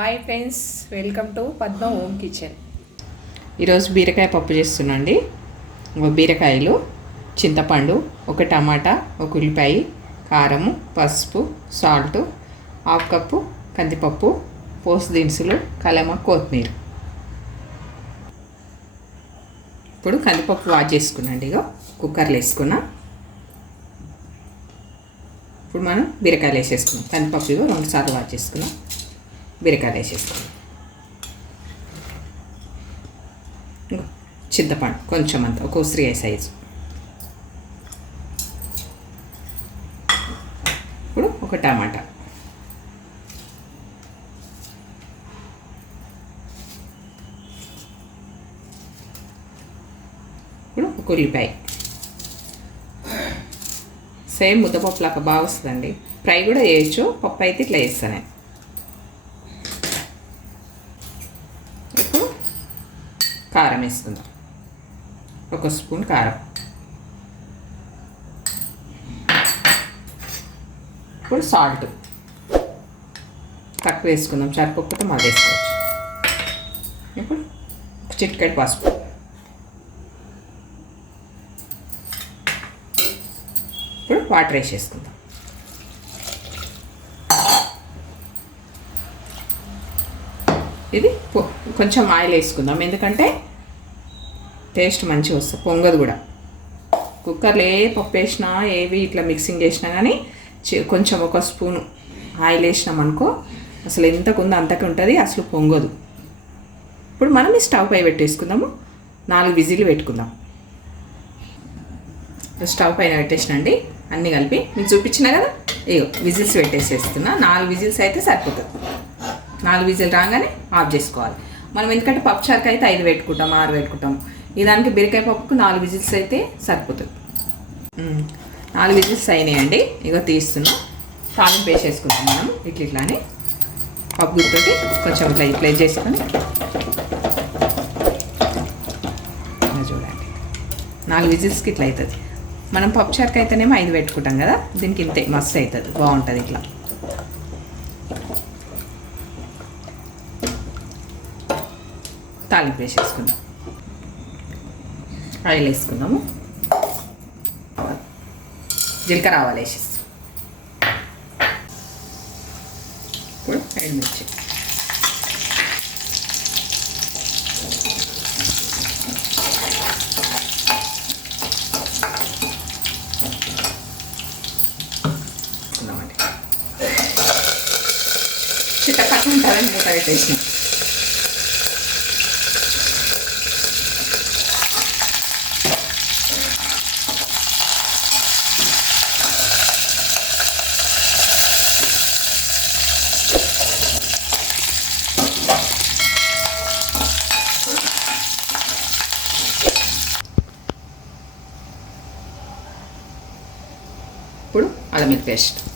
Hi friends welcome to Padma home kitchen ఈరోజు బీరకాయ పప్పు చేస్తున్నాండి ఒక బీరకాయలు చింతపండు ఒక టమాటా ఒక ఉల్లిపాయ కారము పసుపు సాల్ట్ హాఫ్ కప్పు కందిపప్పు పోసు దినుసులు కలమ కొత్తిమీర. ఇప్పుడు కందిపప్పు వాష్ చేసుకున్నాండి ఇగో కుక్కర్లో వేసుకున్నా. ఇప్పుడు మనం బీరకాయలు వేసేసుకున్నాం కందిపప్పు ఇగో రెండు సార్లు వాష్ చేసుకున్నాం బీరకాయలు వేసేసుకోండి చింతపండు కొంచెం అంత ఒక ఉసిరికాయ సైజు. ఇప్పుడు ఒక టమాటా. ఇప్పుడు ఒక ఉల్లిపాయ. సేమ్ ముద్దపప్పు లాగా బాగా వస్తుందండి. ఫ్రై కూడా చేయొచ్చు పప్పు అయితే ఇట్లా చేస్తాను నేను ఇప్పుడు కారం వేసుకుందాం. ఒక స్పూన్ కారం. ఇప్పుడు సాల్ట్. తక్కువ వేసుకుందాం. సరిపోకపోతే మళ్ళీ వేసుకోవచ్చు. ఇప్పుడు చిట్కడి పసుపు. ఇప్పుడు వాటర్ వేసేసుకుందాం. ఇది కొంచెం ఆయిల్ వేసుకుందాం. ఎందుకంటే టేస్ట్ మంచిగా వస్తుంది పొంగదు కూడా. కుక్కర్లో ఏ పప్పు వేసినా ఏవి ఇట్లా మిక్సింగ్ చేసినా కానీ కొంచెం ఒక స్పూన్ ఆయిల్ వేసినాం అనుకో అసలు ఎంతకుందో అంతకు ఉంటుంది అసలు పొంగదు. ఇప్పుడు మనం ఈ స్టవ్ పై పెట్టేసుకుందాము నాలుగు విజిల్ పెట్టుకుందాం. స్టవ్ పైన పెట్టేసినండి అన్నీ కలిపి. మీకు చూపించిన కదా? ఇగో విజిల్స్ పెట్టేసేస్తున్నా. నాలుగు విజిల్స్ అయితే సరిపోతుంది. నాలుగు విజిల్ రాగానే ఆఫ్ చేసుకోవాలి. మనం ఎందుకంటే పప్పు చారుకు అయితే ఐదు పెట్టుకుంటాం ఆరు పెట్టుకుంటాం. ఈ దానికి బీరకాయ పప్పుకు నాలుగు విజిల్స్ అయితే సరిపోతుంది. నాలుగు విజిల్స్ అయినాయండి. ఇగో తీస్తున్నాం. తాలింపు వేసేసుకుంటాం మనం. ఇట్లా ఇట్లా అని పప్పు గుర్తుపెట్టి కొంచెం ఇట్లా ఇట్లా చేసుకొని చూడండి. నాలుగు విజిల్స్కి ఇట్లా అవుతుంది. మనం పప్పు చారుకు అయితేనేమో ఐదు పెట్టుకుంటాం కదా? దీనికి ఇంతే మస్తు అవుతుంది. బాగుంటుంది ఇట్లా. తాలింపు వేసేసుకుందాం. ఆయిల్ వేసుకుందాము. జీలకర్ర ఆవాలు వేసేస్తాం ఇప్పుడు ఎండుమిర్చి వేసుకుందామండి చిట్టపట్టు ఉంటుందని మూత పెట్టేసి. ఇప్పుడు అల్లం వెల్లుల్లి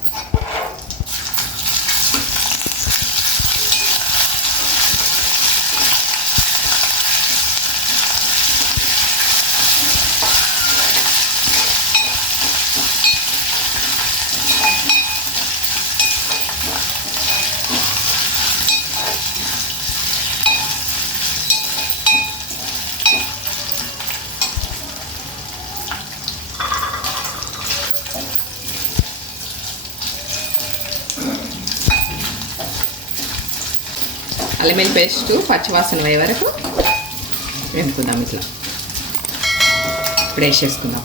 అల్లం పేస్ట్ పచ్చివాసన పోయే వరకు వేపుకుందాం ఇట్లా. ఇప్పుడు వేసేసుకుందాం.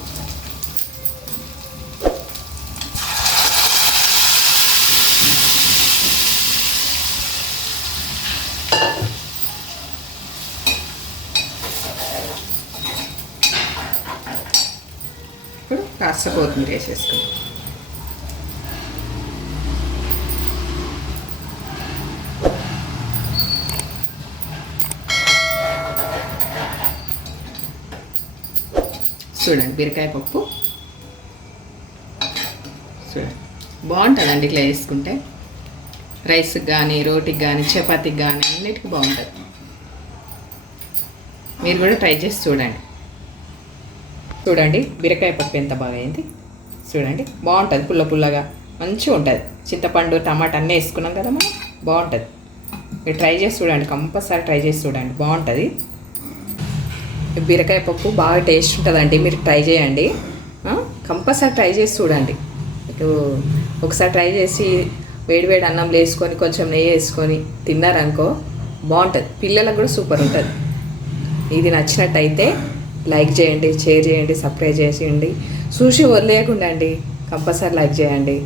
ఇప్పుడు కాస్త కొత్తిమీర వేసేసుకుందాం. చూడండి బీరకాయ పప్పు. చూడండి బాగుంటుందండి ఇట్లా వేసుకుంటే రైస్కి కానీ రోటీకి కానీ చపాతీకి కానీ అన్నిటికీ బాగుంటుంది. మీరు కూడా ట్రై చేసి చూడండి. చూడండి బీరకాయ పప్పు ఎంత బాగా అయింది. చూడండి బాగుంటుంది పుల్ల పుల్లగా. మంచిగా ఉంటుంది. చింతపండు టమాటా అన్నీ వేసుకున్నాం కదా మనం బాగుంటుంది. మీరు ట్రై చేసి చూడండి కంపల్సరీ ట్రై చేసి చూడండి బాగుంటుంది. బీరకాయ పప్పు బాగా టేస్ట్ ఉంటుందండి. మీరు ట్రై చేయండి. కంపల్సరీ ట్రై చేసి చూడండి. మీకు ఒకసారి ట్రై చేసి వేడివేడి అన్నం వేసుకొని కొంచెం నెయ్యి వేసుకొని తిన్నారనుకో బాగుంటుంది. పిల్లలకు కూడా సూపర్ ఉంటుంది. ఇది నచ్చినట్టయితే లైక్ చేయండి షేర్ చేయండి సబ్స్క్రైబ్ చేసేయండి చూసి వదిలేయకుండా అండి. కంపల్సరీ లైక్ చేయండి.